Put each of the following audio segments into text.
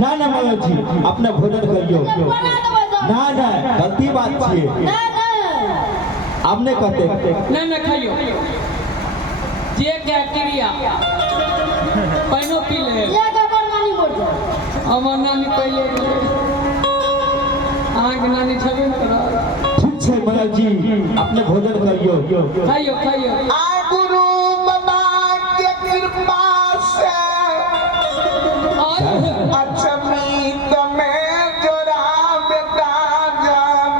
ना ना माला जी अपना भोजन करियो ना ना गलती बात छे आपने कहते ना ना खाइयो जे क्या क्रिया पाइनो पी ले ये का पर नानी बोल हमर नानी पहले आग नानी छबे करा ठीक छे माला जी अपने भोजन करियो खाइयो खाइयो आ गुरु बाबा के कृपा से अचमीत में जोरा बेटा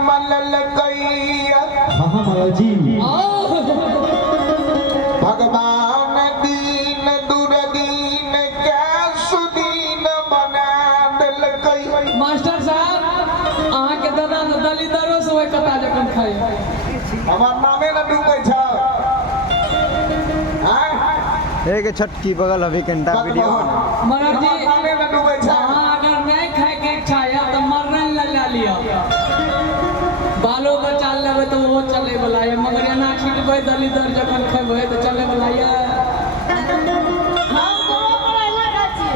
मलल गई हाँ हाँ माला जी भगवान दीन दुर्दीन के सुदीन बना दिल गई। मास्टर साहब अहाँ के दादा न दलिदरो से ओए कता जखन खाइ हमार नामे न डूबै छ एक छटकी बगल अभी घंटा वीडियो महाराज जी नामे न डूबै छ अहाँ अगर नहीं खाए के इच्छा है तो मरने ले लिया बालो बचा लेबै तो वो चले वाला है मगर एना खिटबै दलिदर जखन खेबै तो चले वाला है हम को पर ना खाची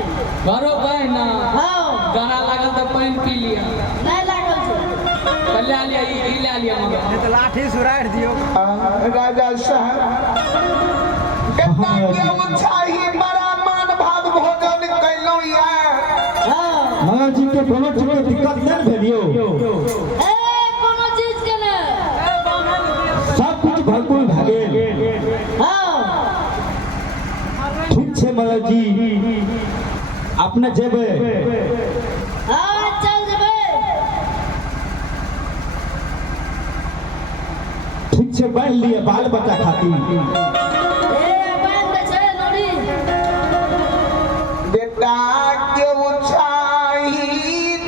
घरो गए ना हां गाना लागल तो पानी पी लिया नहीं लागल छै ले लिया ई ले लिया मगर तो लाठी सुराड़ दियो राजा साहब केतना के उछाही बड़ा मान भाव भोजन कैलौ या हां माला जी के कोनो चीज के दिक्कत नहीं भेलियो ए कोनो चीज के ने सब कुछ भरपूर भागे हां ठीक छे माला जी अपने जेबे हां चल जेबै ठीक छे बांध लिए बाल बच्चा खातिर ए बांध दे छै नोरी बेटा के उछाही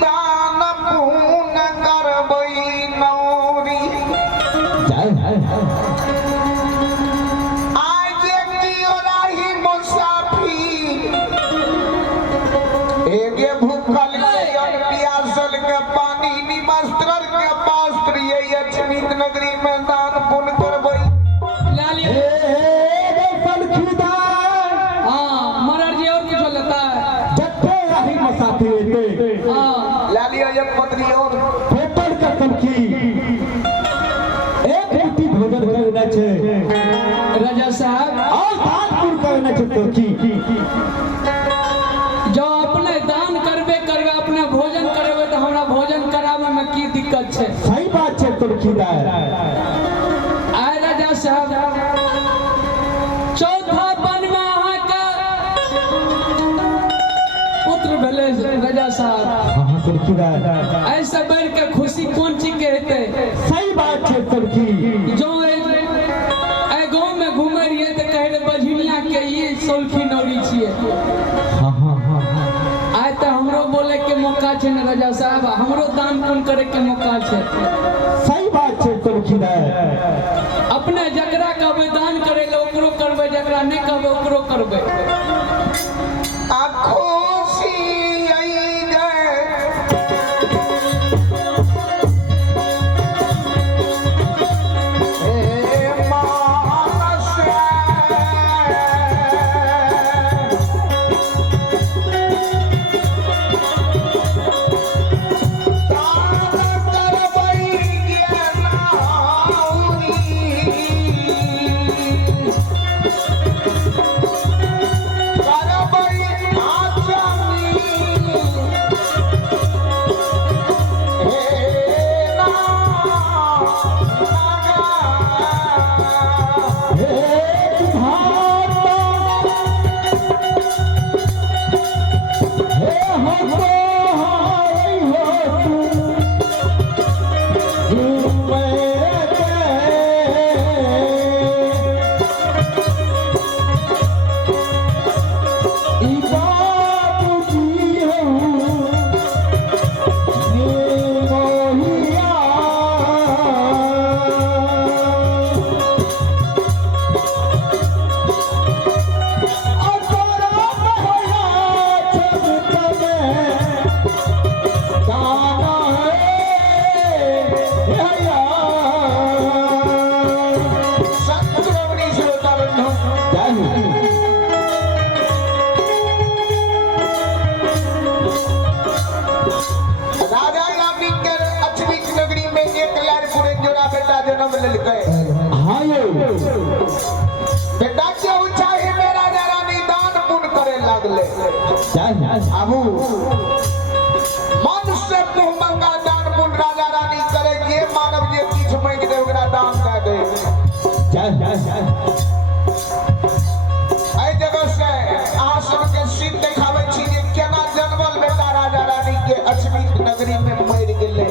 दान पुण्य करबै नौरी आज की ओराही मुसाफिर एगे भूखल के प्यासल के पानी निमस्त्र के वस्त्र ये अचमित नगरी में दान पुण्य करबै ले लिया हां महाराज जी और कुछ लेता है हां ला लिया एक पत्री और भोजन करना छे राजा साहब और दानपुर करना छे तो की जो अपने दान करबे अपने भोजन करबे तो हमरा भोजन करावे में की दिक्कत छै सही बात छे तो की आय राजा साहब चौथा वन में अहाँ के पुत्र भेले राजा साहब हाँ तो ऐसे बढ़ के खुशी कौन चीज के हेते सही बात छे तो की जो ए गांव में घूमे रहिए तो कहे रे बझिनिया के ये सोलखी नौरी छिए हाँ हाँ हाँ आय तो हमरो बोले के मौका छै न राजा साहब हमरो दान पुण्य करे के मौका छै सही बात छे तो की अपने जकरा कहबै दान करे ले ओकरो करबै जकरा नहीं कहबै ओकरो करबै खुशी आई गए हे मानस दान करबै ज्ञानाउरी बेटा क्यों चाहे मेरा जरा निदान पुण्य करे लगले आबू मन से मुंह मंगा दान पुण्य राजा रानी करे ये मानव जे किछ मांग दे ओकरा दान दे दे आई जगह से अहाँ सबके सीन देखाबै छी जे केना जन्मल बेटा राजा रानी के अछमीत नगरी में मरि गेलै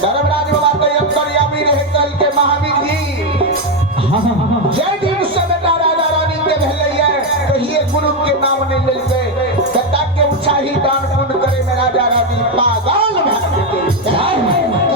धर्मराज बाबा तैयार करियाबी रहे कल के महावीर जी जय दिन से बेटा राजा रानी के भेलैया कहिए गुरु के नाम नहीं लेलकै बेटा के उछाही दान पुण्य करे में राजा रानी पागल भए गेलै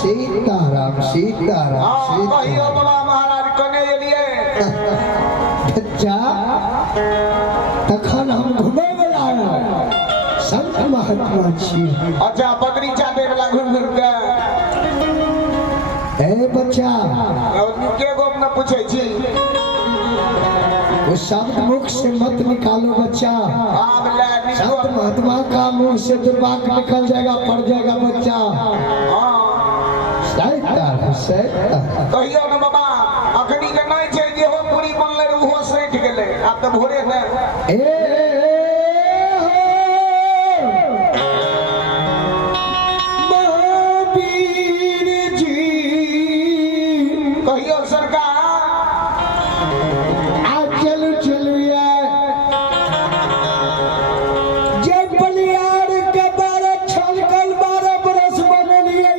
सीताराम सीताराम कहियो बाबा महाराज कने एलिए बच्चा तखन हम घुमै वाला संत महात्मा छी। अच्छा बकरी चाटे वाला घुर घुर के ए बच्चा के गप न पूछे छी वो शब्द मुख से मत निकालो बच्चा। आब ले संत महात्मा का मुंह से दुर्वाक्य निकल जाएगा पड़ जाएगा बच्चा। हां कहियो न बाबा अखनी के नहीं छै जे हो पूरी बनले ओहो सैठ गेलै आब त भोरे में महावीर जी कहियो सरकार आ चलू चलू जे बलियार के 12 छलकल 12 बरस बनलिए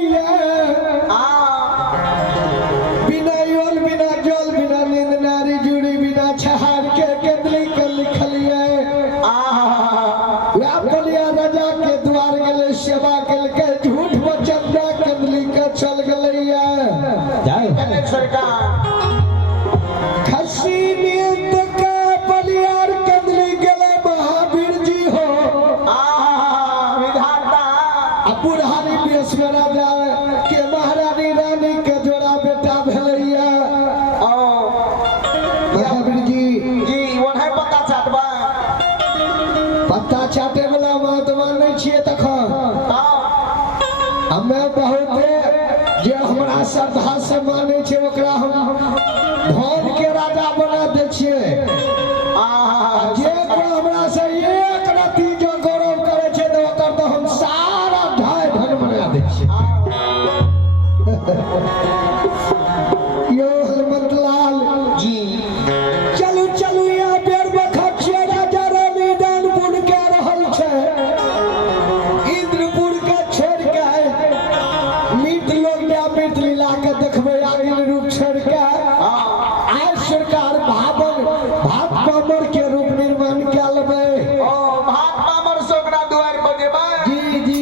बिना योल बिना जल बिना नींद नारी जुड़ी बिना छहार के केतली के लिखलिए बलिया राजा के द्वार गेले सेवा केलके झूठ वचन दे केतली के चल गेलैया सरकार खसी नींद के बलियार केतली गेले महावीर जी हो विधाता बुढ़ानी बेस में राजा के महारानी रानी के जोड़ा बेटा भेलैया महावीर जी ओढ़े पता चाटबा पत्ता चाटे वाला महात्मा नहीं छिए तखन हमें बहुत जे हमरा श्रद्धा से माने छे ओकरा हम धन के राजा बना दे छिए जे को हमरा से एक रति जो गौरव करे छे तो ओकर तो हम सारा ढाई धन बना दे छिए। यो हनुमत लाल जी चलू चलू यहाँ बेर बखत छिए राजा रानी दान पुण्य के रहल छे इंद्रपुर के छोड़ के मीत लोग ने अमृत लीला के देखबे आगिल रूप छोड़ के आज सरकार भात पामर के रूप निर्माण के लेबे भात पामर सोकरा दुआर पर जेबा जी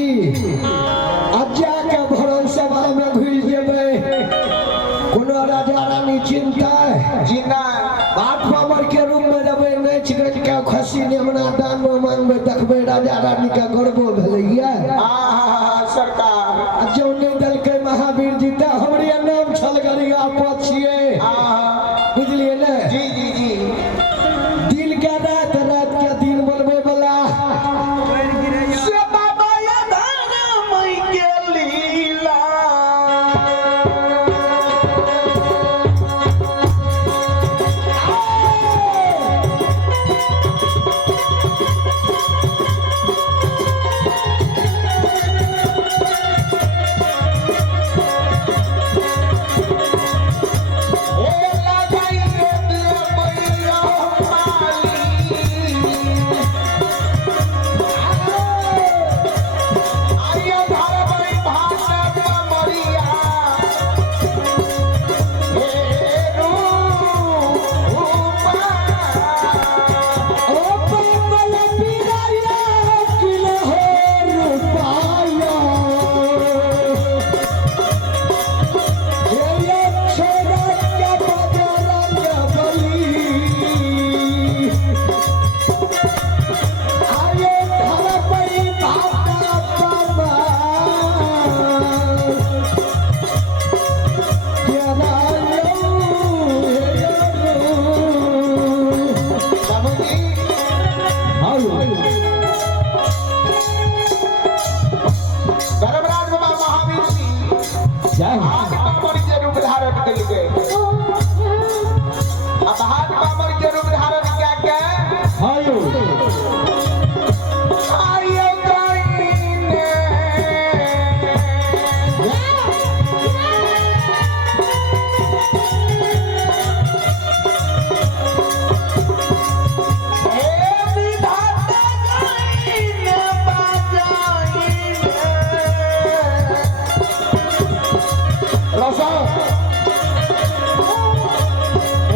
अज्जा के भरल सभा में घुस जेबे कोनो राजा रानी चिंता जी ना भात पामर के रूप में लेबे नहीं छिकट के खसी नेमना दान में मांगबे देखबे राजा रानी का गर्व भेलैया सरकार जो नहीं दलके महावीर जी त हमरे नाम छल गरिया पछिए बुझलिए ने जी दिल के रात रात के दिन बोलबे वाला से बाबा या धान मई के लीला जय हो। हाथ पामर के रूप धारण करेंगे। अब हाथ पामर के रूप धारण क्या क्या आयो आयो कहीने ए विधाता कहीने बाजाईने रसा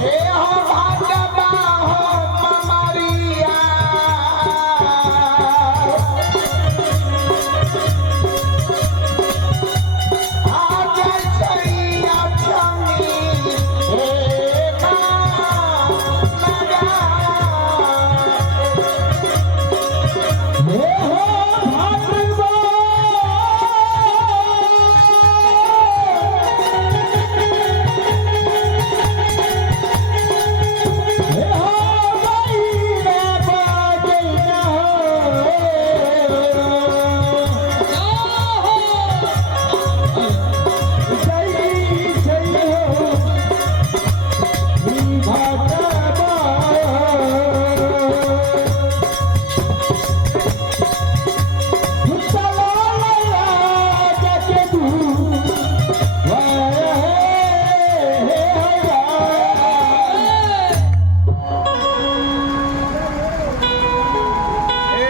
ए हो भागवा हो ममरिया आजा छैया छमी हे लगा हे हो भागवा हे हो भाईरा बाजना हो जय जय हो भागवा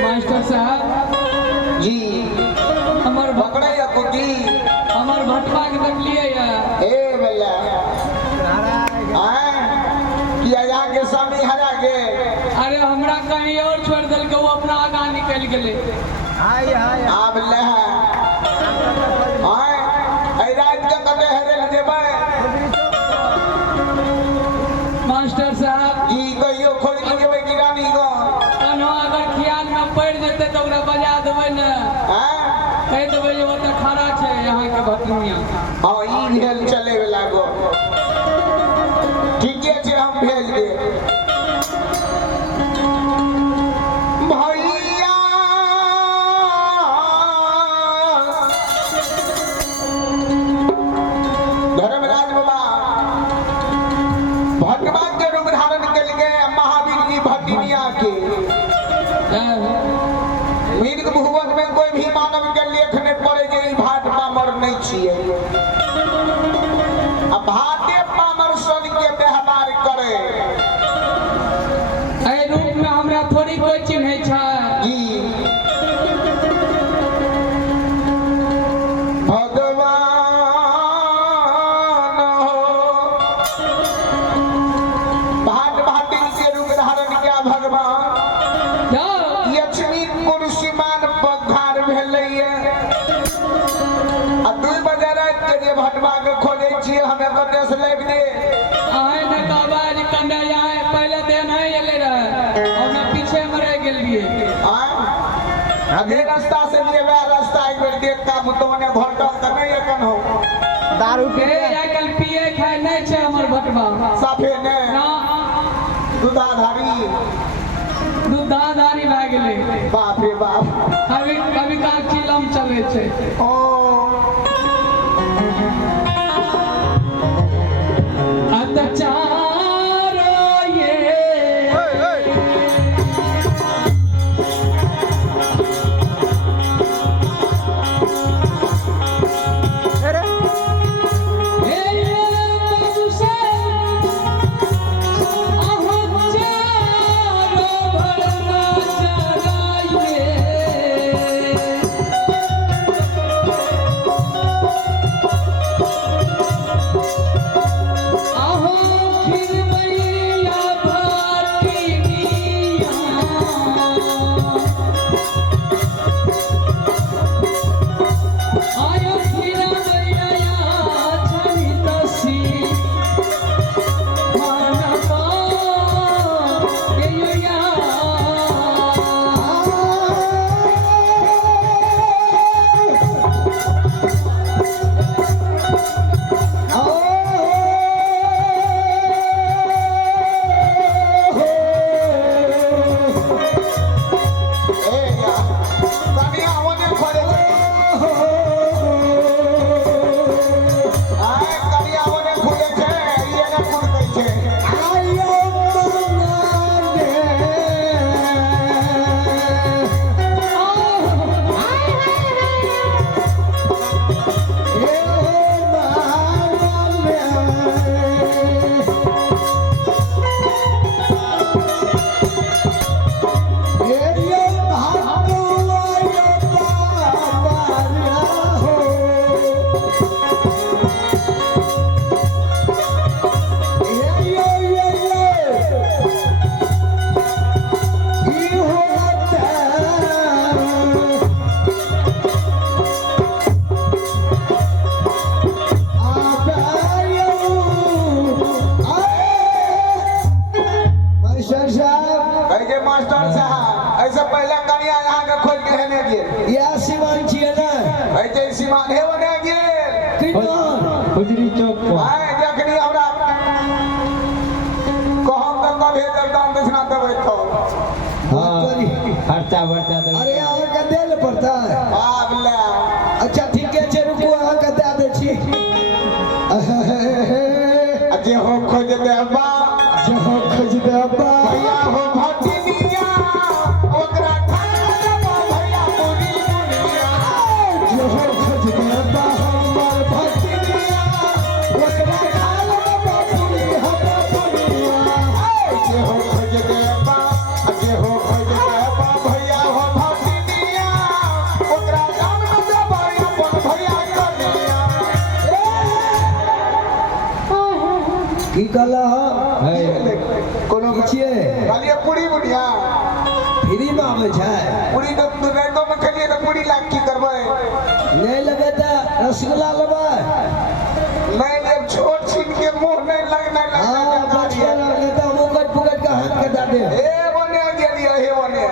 मास्टर साहब जी हमर पकड़े या कुकी हमर भटवा के देखलिए या ए बेला आए कि आया के स्वामी हरा गे अरे हमरा कहीं और छोड़ दिल के वो अपना आगा निकल गेले हाय हाय आब ले आए ए रात के कते हरे ले देबे मास्टर साहब जी कहियो खोज के जेबे गिरानी गो कनो अगर ख्याल में पड़ जेते तो ओकरा बजा देबै न हैं कह देबै जे ओतऽ खड़ा छै यहाँ के भटनिया हां ई भेल चले वाला गो ठीके छै हम भेज दे भैया धर्मराज बाबा भगवान के रूप धारण के लिए महावीर जी भटिनिया के वीर भुवन में कोई भी मानव के लेख नहीं पड़े जे ई भाट पामर नहीं छिए अब भाटे पामर सन के व्यवहार करे एहि रूप में हमरा थोड़ी कोई चिन्है छै जी भगवान हो भाट भाटिन के रूप धारण किया भगवान जा लक्ष्मी कुर्सीमान पधार भेलैया आ 2 बजे रात के जे भटवा के खोजे छियै हमे कते से लेब दे आए न काबाज कन्या आए पहले दिन है एले रहे और मैं पीछे में रह गेलिए अगे रास्ता से लिए वह रास्ता एक बेर देख का मुतोने भटक त नहीं एकन हो दारू के पी आइकल पिए खाए नहीं छै हमर भटवा साफे ने ना दुधाधारी दूधाधारी भए गेलै बाप रे बाप कभी कभी का चिलम चले छै ओ अत्याचार ये जय खुजरी चौक पर आए जखनी हमरा कहम त भेजल दान दक्षिणा देबै तो हाँ खर्चा वर्चा दे अरे अहाँके दे ले पड़ता है बाप ले अच्छा ठीक है रुकू अहाँके दे दै छी जे हो खोज देबा जहाँ खोज देबा भैया हो भटिनिया ओकरा ठाड़ देबा भैया पूरी दुनिया जहाँ खोज देबा हमर भटिनिया ओकरा डाल देबा पूरी हमरा दुनिया जे हो खोज देबा भैया हो भटिनिया ओकरा डाल देबा अपन भैया कनिया की कहला कोनो छिए कहलिए पूरी बुढ़िया फ्री में आबै छै पूरी तो रातो में खेलिए तो पूरी लाख की करबै नहीं लेबै तऽ रसगुल्ला लेबै नहीं जब छोट छीन के मुंह नहीं लगना हाँ बचिया नहीं तऽ हम उकट पुकट के हाथ के दे दे ए बने गेलिए हे बने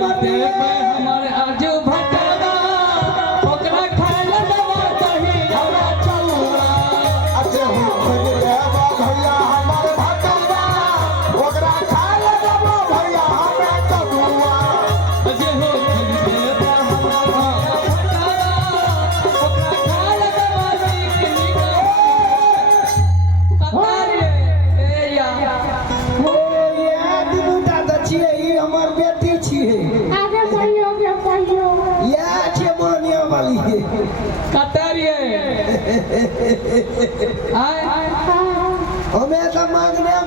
हमारे आजू भटका ओकरा खाए ले दवा दही हमरा चलुआ अच्छे हो खोज देबा भैया हमर भटवा ओकरा खा ले देबा भैया हमरा कबुआ जे हो देवा हमरा भटका ओकरा खाए ले दवा दही कतारे ए या छियै ई हमर बेटी छियै इएह छियै मानिया वाली कतारे आय हमे तऽ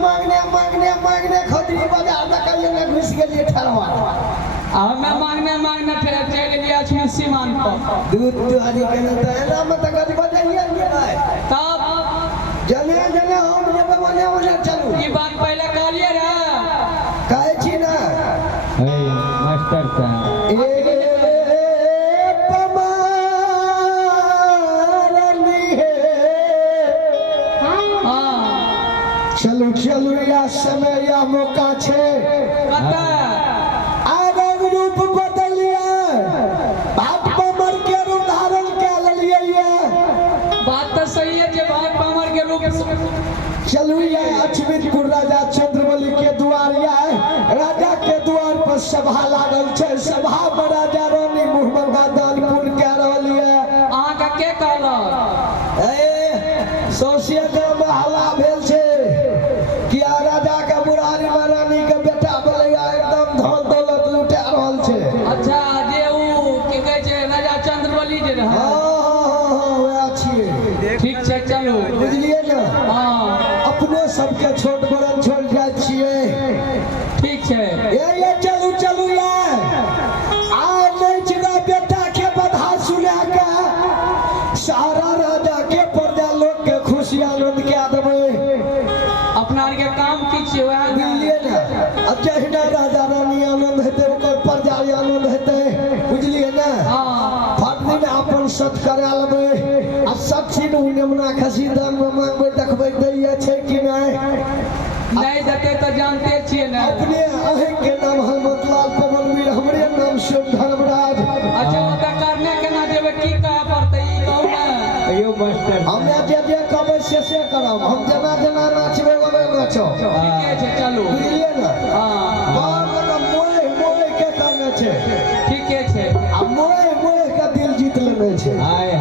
मांगने खतरी बाजार में कहियो ने घुस गेलिए ठरवा हमें मांगने फिर चल गया छी सीमान पर दूध दुहारी के न तऽ एना में तऽ कथी बजाइए नहीं तब जने हम जेबै मने चलू की बात पहले कहलिए रे कहै छी ना मास्टर साहब ए पमारनी हे हां चलू या समय या मौका छै कता आगक रूप बदलिए बाप पमर के रूप धारण कए लेलिए बात तो सही है जे भाग पामर के रूप चलू या अचमितपुर राजा चंद्रबली के द्वार या राजा के द्वार पर सभा लागल छै सभा में राजा रानी मुहम्मद दानपुर कह रहल ये अहाँ का के कहलक ए सोसिया गांव में हल्ला भेल छै कि राजा के बुढ़ारी महारानी के बेटा बोलैया एकदम धन दौलत लुटा रहल छै अच्छा जे ऊ की कहै छै राजा चंद्रबली जे रहा हाँ वएह छियै ठीक छै चलू बुझलिए ना हां अपनो सबके छोट बड़न छोड़ जाय छियै ठीक छै ये चलू या आ नहीं चिरा बेटा के बधा सुना के सारा राजा के प्रजा लोग के खुशी आनंद के देबै अपना आर के काम की छियै वह बुझलिए ना अब जहिना राजा रानी आनंद हेतै ओकर प्रजा आनंद हेतै बुझलिए ना हां फटनी में अपन सत करा लेबै आ सब चीज नमूना खसी दान में मांगबै देखबै दैया छै कि नहीं नहीं देते तो जानते छियै ना अपने अहे के नाम हनुमतलाल पवनवीर हमरे नाम शुभ धर्मराज अच्छा ओका करने केना जेबै की कहे पड़तै ई कहू ना अयो मास्टर हमे जे कहबै से करब हम जेना नाचबै ओना नाचब ठीके छै चलू बुझलिए ना हां मोह के करने छै ठीके छै आ मोह के दिल जीत लेने छै हाय